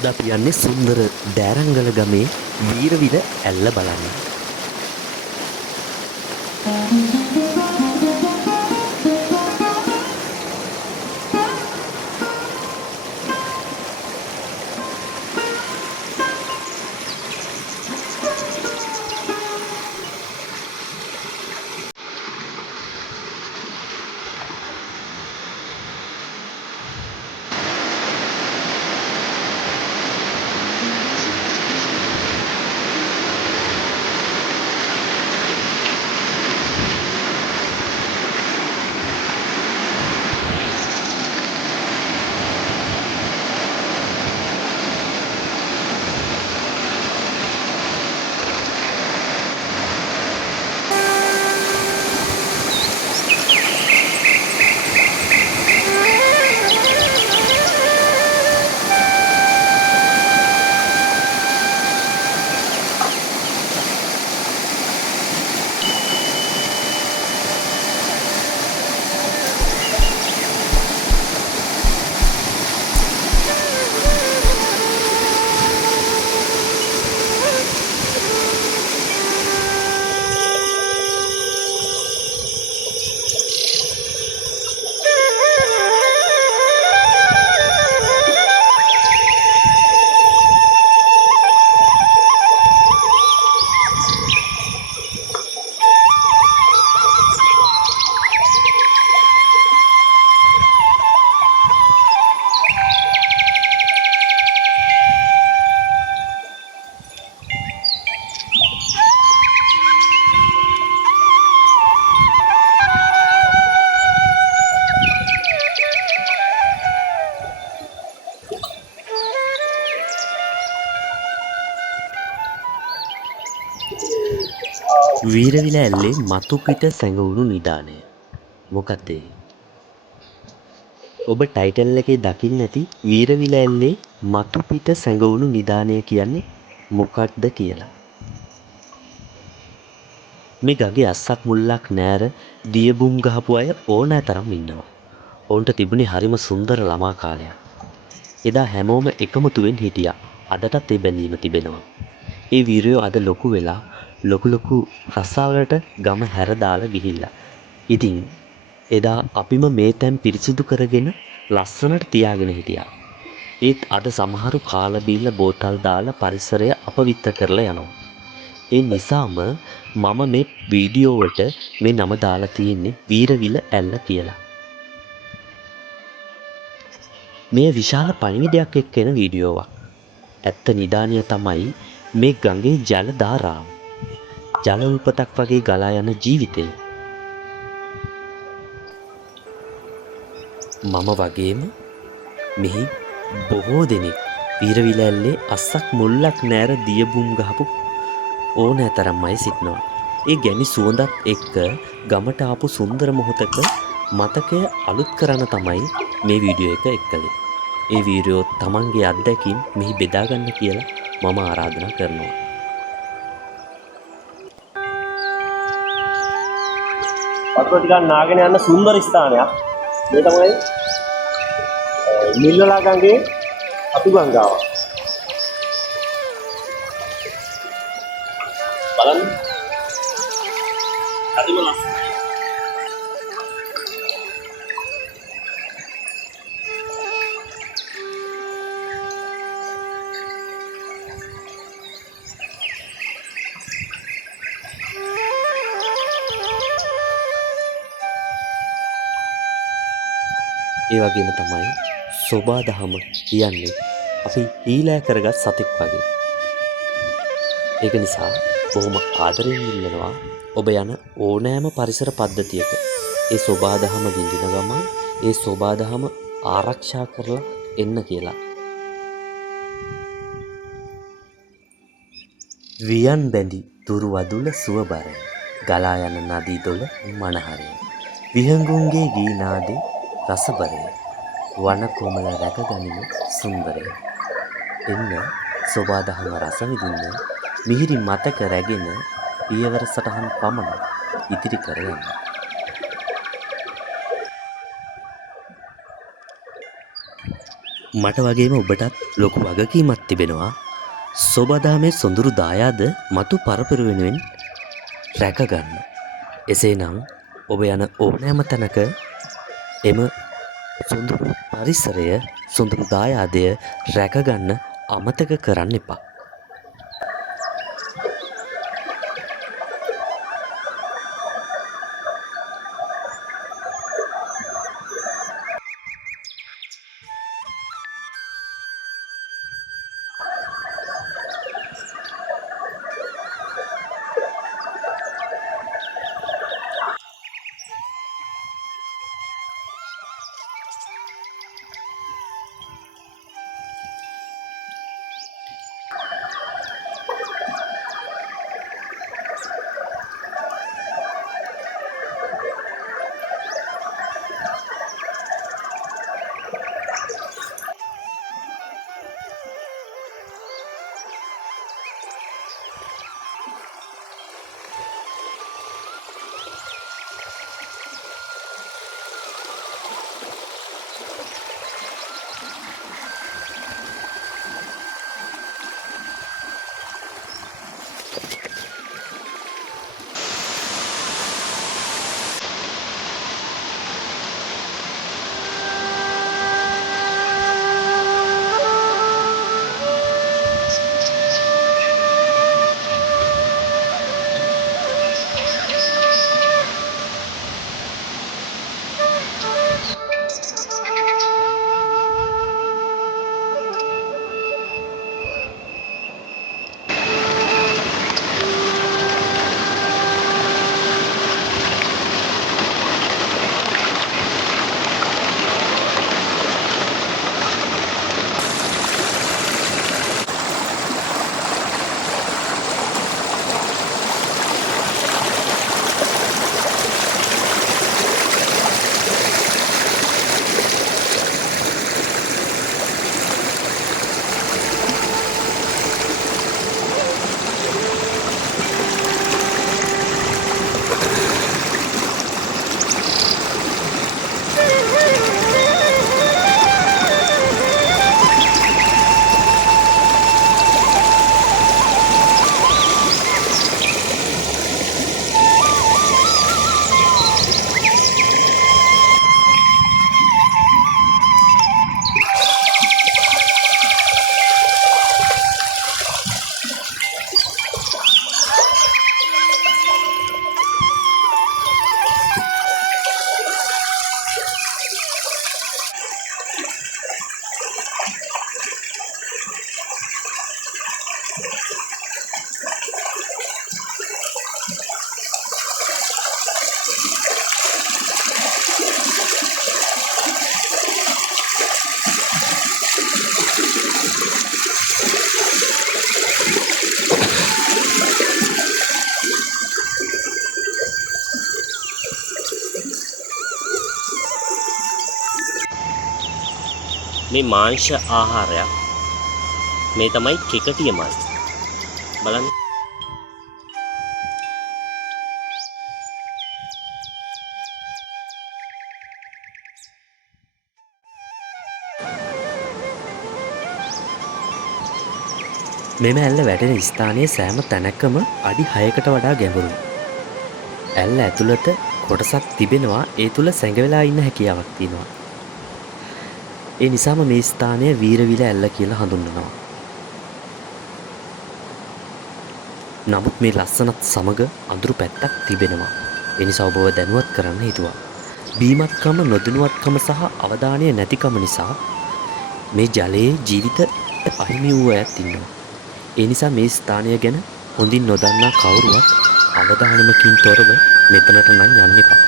අද අපි යන්නේ සුන්දර දෑරංගල ගමේ වීරවිල ඇල්ල බලන්න. වීරවිල ඇල්ලේ මතු පිට සැඟවුණු නිධානය. මොකක්ද ඒ? ඔබ ටයිටල් එකේ දකින්න ඇති වීරවිල ඇල්ලේ මතු පිට සැඟවුණු නිධානය කියන්නේ මොකක්ද කියලා. මේ ගගේ අස්සක් මුල්ලක් නෑර දියබුම් ගහපු අය ඕනෑ තරම් ඉන්නවා. ඔවුන්ට තිබුණේ හරිම සුන්දර ළමා කාලයක්. එදා හැමෝම එකමුතුවෙන් හිටියා. අදටත් ඒ බැඳීම තිබෙනවා. ඒ වීරයෝ අද ලොකු වෙලා ලොකු රස්සාවලට ගම හැර දාලා ගිහිල්ලා. ඉතින් එදා අපිම මේ තැන් පිරිසිදු කරගෙන ලස්සනට තියාගෙන හිටියා. ඒත් අද සමහරු කාලා බීලා බෝතල් දාලා පරිසරය අපවිත්‍ර කරලා යනවා. ඒ නිසාම මම මේ වීඩියෝ වලට මේ නම දාලා තියෙන්නේ වීරවිල ඇල්ල කියලා. මේ විශාල පණිවිඩයක් එක්ක එන වීඩියෝවක්. ඇත්ත නිධානය තමයි මේ ගඟේ ජල ධාරාව. ජල උල්පතක් වගේ ගලා යන ජීවිතය. මම වගේම මෙහි බොහෝ දෙනෙක් වීරවිල ඇල්ලේ අස්සක් මුල්ලක් නෑර දියබුම් ගහපු ඕනෑ තරම් අය සිටිනවා. ඒ ගැමි සුවඳත් එක්ක ගමට ආපු සුන්දර මොහොතක මතකය අලුත් කරන්න තමයි මේ වීඩියෝ එක එක්කලේ. ඒ වීරයෝ තමන්ගේ අත්දැකීම් මෙහි බෙදාගන්න කියලා මම ආරාධනා කරනවා. වතුර ටිකක් නාගෙන යන සුන්දර ස්ථානයක්. මේ තමයි මිල්වලා ගඟේ අතු ගංගාව. බලන්න. හරිම ලස්සනයි. ඒ වගේම තමයි සෝබා දහම කියන්නේ අපි හීලෑ කරගත් සතෙක් වගේ. ඒක නිසා බොහොම ආදරයෙන් ඉල්ලනවා ඔබ යන ඕනෑම පරිසර පද්ධතියක ඒ සෝබා දහම විඳින ගමන් ඒ සෝබා දහම ආරක්ෂා කරලා එන්න කියලා. වියන් බැඳි තුරු වදුල සුවබර ගලා යන නදී දොළ මනහරය විහඟුන්ගේ ගී නාදේ රසබරය වන කොමල රැකගනිමු සුන්දරය. එන්න සෝබා දහම රස විඳින්න මිහිරි මතක රැගෙන පියවර සටහන් පමණ ඉදිරි කර යන්න. මට වගේම ඔබටත් ලොකු වගකීමක් තිබෙනවා. සොබදාමේ සොඳුරු දායාද මතු පරපුර වෙනුවෙන් රැකගන්න. එසේනම් ඔබ යන ඕනෑම තැනක එම සොඳුරු පරිසරය සොඳුරු දායාදය රැකගන්න අමතක කරන්න එපා. මේ මාංශ ආහාරයක්. මේ තමයි කෙකටිය මල්. බලන්න. මෙම ඇල්ල වැටෙන ස්ථානයේ සෑම තැනකම අඩි 6කට වඩා ගැඹුරුයි. ඇල්ල ඇතුළත කොටසක් තිබෙනවා ඒ තුල සැඟවෙලා ඉන්න හැකියාවක් තියෙනවා. ඒ නිසාම මේ ස්ථානය වීරවිල ඇල්ල කියලා හඳුන්වනවා. නමුත් මේ ලස්සනත් සමග අඳුරු පැත්තක් තිබෙනවා. ඒ නිසා ඔබව දැනුවත් කරන්න හිතුවා. බීමත්කම, නොදැනුවත්කම සහ අවධානය නැතිකම නිසා මේ ජලයේ ජීවිත අහිමි වූ අයත් ඉන්නවා. ඒ නිසා මේ ස්ථානය ගැන හොඳින් නොදන්නා කවුරුවත් අවධානමකින් තොරව මෙතනට නම් යන්න එපා.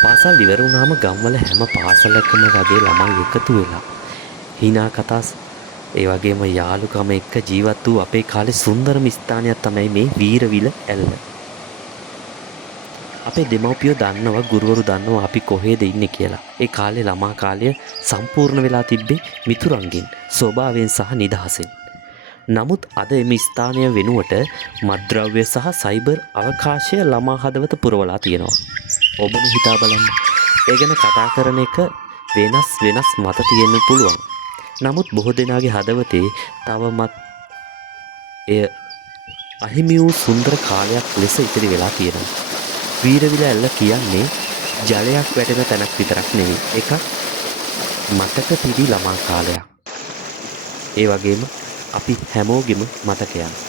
පාසල් ඉවර වුණාම ගම්වල හැම පාසලකම වගේ ළමයි එකතු වෙලා hina කතා ඒ වගේම යාළුකම එක්ක ජීවත් වූ අපේ කාලේ සුන්දරම ස්ථානයක් තමයි මේ වීරවිල ඇල්ල. අපේ දෙමව්පියෝ දන්නවා, ගුරුවරු දන්නවා අපි කොහෙද ඉන්නේ කියලා. ඒ කාලේ ළමා කාලය සම්පූර්ණ වෙලා තිබ්බේ මිතුරන්ගෙන්, ස්වභාවයෙන් සහ නිදහසෙන්. නමුත් අද එම ස්ථානය වෙනුවට මත්ද්‍රව්‍ය සහ සයිබර් අවකාශය ළමා හදවත පුරවලා තියෙනවා. ඔබම හිතා බලන්න. ඒ ගැන කතා කරන එක වෙනස් මත තියෙන්න පුළුවන්. නමුත් බොහෝ දෙනාගේ හදවතේ තවමත් එය අහිමි වූ සුන්දර කාලයක් ලෙස ඉතිරි වෙලා තියෙනවා. වීරවිල ඇල්ල කියන්නේ ජලයක් වැටෙන තැනක් විතරක් නෙවෙයි. ඒක මතක පිරි ළමා කාලයක්. ඒ වගේම අපි හැමෝගෙම මතකයක්.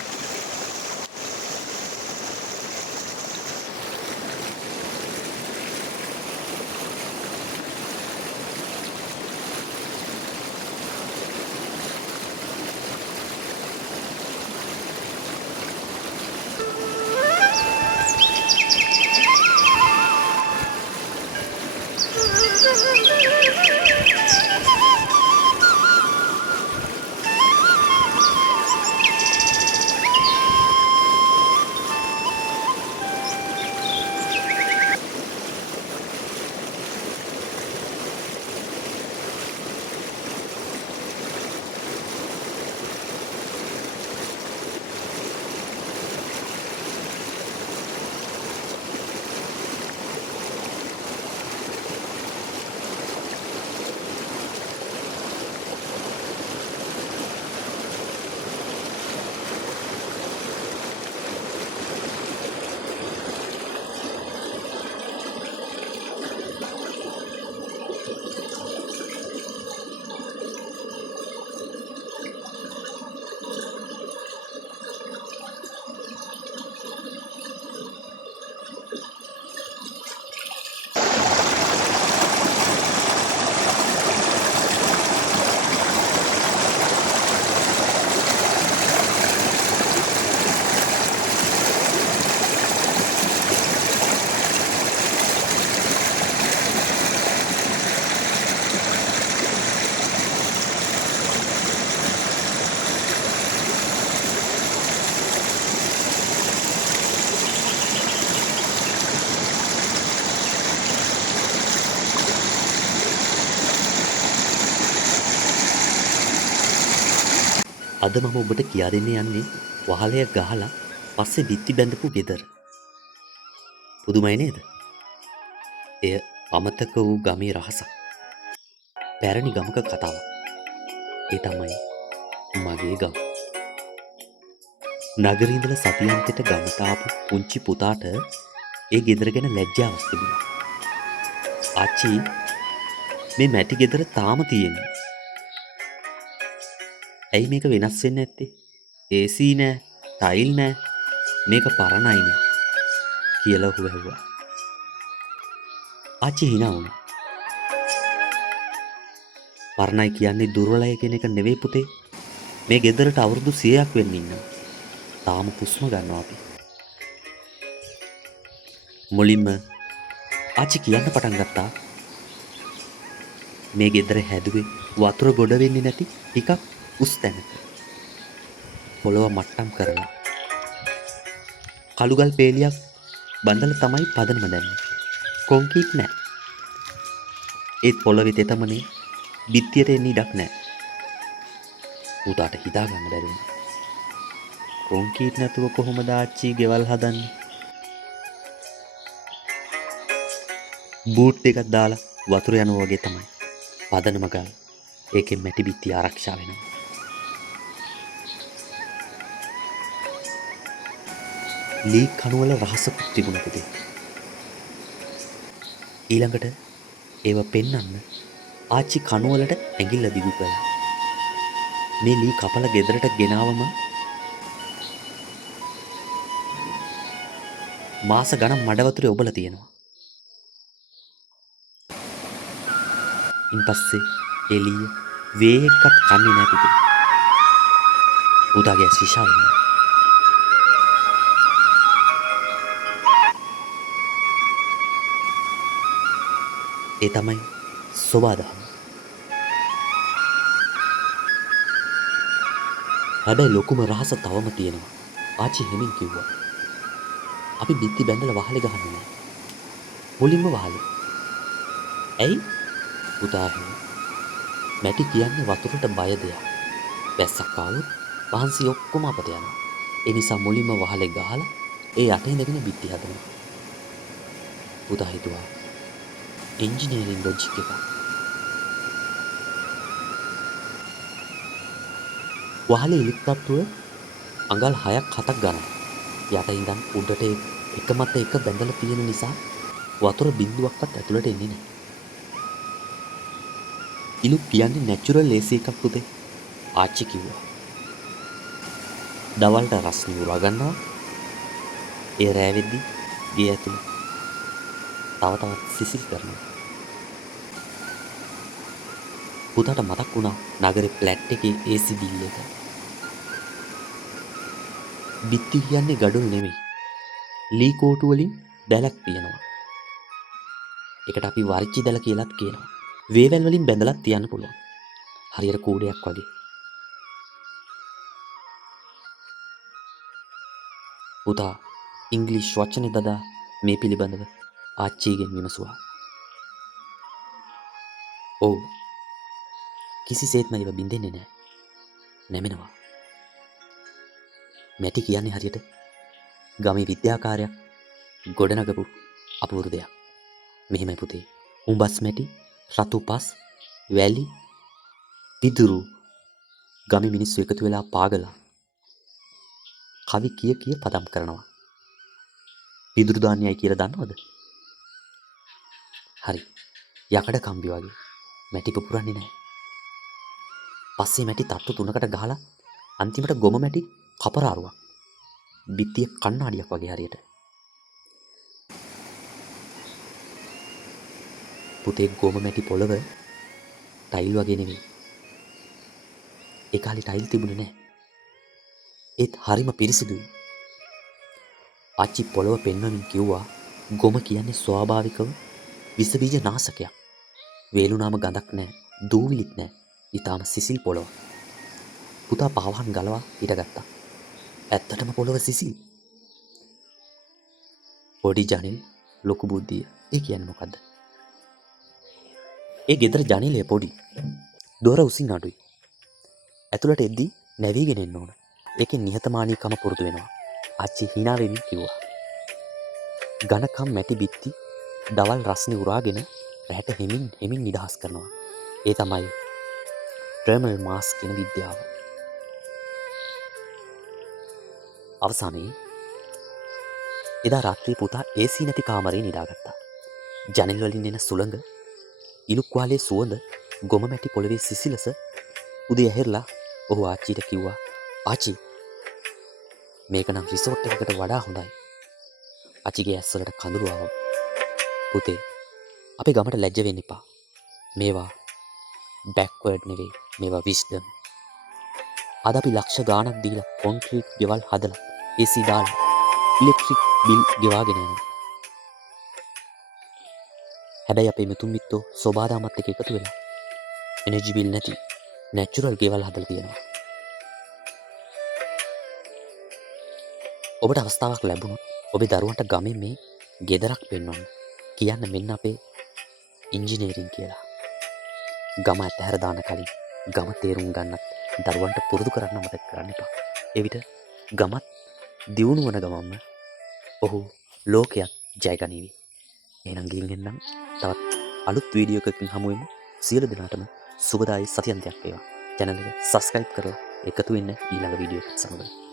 අද මම ඔබට කියා දෙන්න යන්නේ වහලය ගහලා පස්සේ බිත්ති බැඳපු ගෙදර. පුදුමයි නේද? එය අමතක වූ ගමේ රහසක්. පැරණි ගමක කතාවක්. ඒ තමයි මගේ ගම. නගරේ ඉඳලා සතියන්තෙට ගමට ආපු පුංචි පුතාට ඒ ගෙදර ගැන ලැජ්ජාවක් තිබුණා. ආච්චි මේ මැටි ගෙදර තාම තියෙන්නේ. ඇයි මේක වෙනස් වෙන්නේ නැත්තේ? AC නෑ, ටයිල් නෑ, මේක පරණයිනේ කියලා ඔහු ඇහුවා. ආච්චි hina වුණා. පරණයි කියන්නේ දුර්වලයි කියන එක නෙවෙයි පුතේ. මේ ගෙදරට අවුරුදු 100ක් වෙන්න ඉන්නවා. තාම හුස්ම ගන්නවා අපි. මුලින්ම ආච්චි කියන්න පටන් ගත්තා මේ ගෙදර හැදුවේ වතුර ගොඩ වෙන්නේ නැති ටිකක් උස් තැනක. පොළොව මට්ටම් කරලා කළුගල් පේලියක් බඳලා තමයි පදනම දැම්මේ. කොන්ක්‍රීට් නෑ. ඒත් පොළොවේ තෙතමනේ බිත්තියට එන්න ඉඩක් නෑ. පුතාට හිතා ගන්න බැරි වුණා. කොන්ක්‍රීට් නැතුව කොහොමද ආච්චි ගෙවල් හදන්නේ? බූට් එකක් දාලා වතුර යනවා වගේ තමයි පදනම ගාලා ඒකෙන් මැටි බිත්තිය ආරක්ෂා වෙනවා. ලී කණුවල රහසකුත් තිබුණ පුතේ. ඊළඟට ඒව පෙන්වන්න ආච්චි කණුවලට ඇඟිල්ල දිගු කළා. මේ ලී කපල ගෙදරට ගෙනාවම මාස ගණන් මඩ වතුරේ ඔබලා තියෙනවා. ඉන්පස්සේ එළිය වේ එක්කත් කන්නේ නැහැ පුතේ. පුතාගේ ඇස් විශාල වුණා. ඒ තමයි සෝබාදහම. හැබැයි ලොකුම රහස තවම තියෙනවා. ආච්චි හිමින් කිව්වා. අපි බිත්ති බැඳලා වහලේ ගහන්නේ නැහැ. මුලින්ම වහලේ. ඇයි? පුතා ඇහුවා. මැටි කියන්නේ වතුරට බය දෙයක්. වැස්සක් ආවොත් වහන්සි ඔක්කොම අපට යනවා. ඒ නිසා මුලින්ම වහලේ ගහලා ඒ යට ඉඳගෙන බිත්ති හදනවා. පුතා හිතුවා ඉංජිනේරින් ලොජික් එක. වහලේ ඉලික් තත්ත්වය අඟල් 6ක් 7ක් ගණන්. යට ඉඳන් උඩට එක මත එක බැඳලා තියෙන නිසා වතුර බිඳුවක්වත් ඇතුළට එන්නේ නැහැ. ඉලුක් කියන්නේ නැචරල් AC එකක් පුතේ. ආච්චි කිව්වා. දවල්ට රස්නි උරා ගන්නවා. ඒ රෑ වෙද්දි ගේ ඇතුළේ තව තවත් සිසිල් කරනවා. පුතාට මතක් වුණා නගරේ ෆ්ලැට් එකේ AC බිල් එක. බිත්ති කියන්නේ ගඩොල් නෙමෙයි. ලී කෝටු වලින් දැලක් තියෙනවා. ඒකට අපි වරිච්චි දැල කියලාත් කියනවා. වේවැල් වලින් බැඳලා තියන්න පුළුවන්. හරියට කූඩයක් වගේ. පුතා ඉංග්‍රීසි වචනේ දදා මේ පිළිබඳව ආච්චිගෙන් විමසුවා. ඔව්. කිසිසේත්ම ඒව බින්දෙන්නේ නැහැ. නැමෙනවා. මැටි කියන්නේ හරියට ගමේ විද්‍යාකාරයක් ගොඩනගපු අපූර්ව දෙයක්. මෙහෙමයි පුතේ. උඹස් මැටි, රතු පස්, වැලි, පිදුරු ගමේ මිනිස්සු එකතු වෙලා පාගලා කවි කිය පදම් කරනවා. පිදුරු දාන්නේයි කියලා දන්නවද? හරි. යකඩ කම්බි වගේ. මැටි පුපුරන්නේ නැහැ. පස්සේ මැටි තට්ටු 3කට ගහලා අන්තිමට ගොම මැටි කපරාරුවක්. බිත්තිය කණ්ණාඩියක් වගේ හරියට. පුතේ ගොම මැටි පොළව ටයිල් වගේ නෙවෙයි. ඒ කාලේ ටයිල් තිබුණේ නැහැ. ඒත් හරිම පිරිසිදුයි. ආච්චි පොළව පෙන්වමින් කිව්වා ගොම කියන්නේ ස්වාභාවිකව විස බීජ නාශකයක්. වේලුනාම ගඳක් නැහැ. දූවිලිත් නැහැ. ඊටාම සිසිල් පොළව. පුතා පාවහන් ගලවා හිටගත්තා. ඇත්තටම පොළව සිසිල්. පොඩි ජනෙල් ලොකු බුද්ධිය. ඒ කියන්නේ මොකද්ද? ඒ ගෙදර ජනෙලේ පොඩි. දොර උසින් අඩුයි. ඇතුළට එද්දී නැවීගෙන එන්න ඕන. ඒකෙන් නිහතමානීකම පුරුදු වෙනවා. ආච්චි hina වෙමින් කිව්වා. ඝනකම් මැටි බිත්ති දවල් රස්නේ උරාගෙන රැට හෙමින් නිදහස් කරනවා. ඒ තමයි ටර්මල් මාස් කියන විද්‍යාව. අවසානයේ එදා රාත්‍රියේ පුතා AC නැති කාමරේ නිදාගත්තා. ජනෙල් වලින් එන සුළඟ, ඉලුක් වාලේ සුවඳ, ගොම මැටි පොළවේ සිසිලස උදේ ඇහෙරලා ඔහු ආච්චිට කිව්වා ආච්චි මේක නම් රිසෝට් එකකට වඩා හොඳයි. ආච්චිගේ ඇස්වලට කඳුළු ආවා. පුතේ අපේ ගමට ලැජ්ජ වෙන්න එපා. මේවා බෑක්වර්ඩ් නෙවෙයි. මේවා විස්ඩම්. අද අපි ලක්ෂ ගාණක් දීලා කොන්ක්‍රීට් ගෙවල් හදලා AC දාලා ඉලෙක්ට්‍රික් බිල් ගෙවාගෙන යනවා. හැබැයි අපේ මෙතුන් මිත්තෝ සෝබාදාමත් එක්ක එකතු වෙලා එනර්ජි බිල් නැති නැචරල් ගෙවල් හදලා තියෙනවා. ඔබට අවස්ථාවක් ලැබුණොත් ඔබේ දරුවන්ට ගමේ මේ ගෙදරක් පෙන්වන්න. කියන්න මෙන්න අපේ ඉංජිනේරින් කියලා. ගම ඇතහැර දාන කලින් ගම තේරුම් ගන්නත් දරුවන්ට පුරුදු කරන්න මතක කරන්න එපා. එවිට ගමත් දියුණු වන ගමන්ම ඔහු ලෝකයක් ජය ගනීවි. එහෙනම් ගිහින් එන්නම්. තවත් අලුත් වීඩියෝ එකකින් හමු වෙමු. සියලු දෙනාටම සුබදායි සතියන්තයක් වේවා. channel එක subscribe කරලා එකතු වෙන්න ඊළඟ වීඩියෝ එකත් සමග.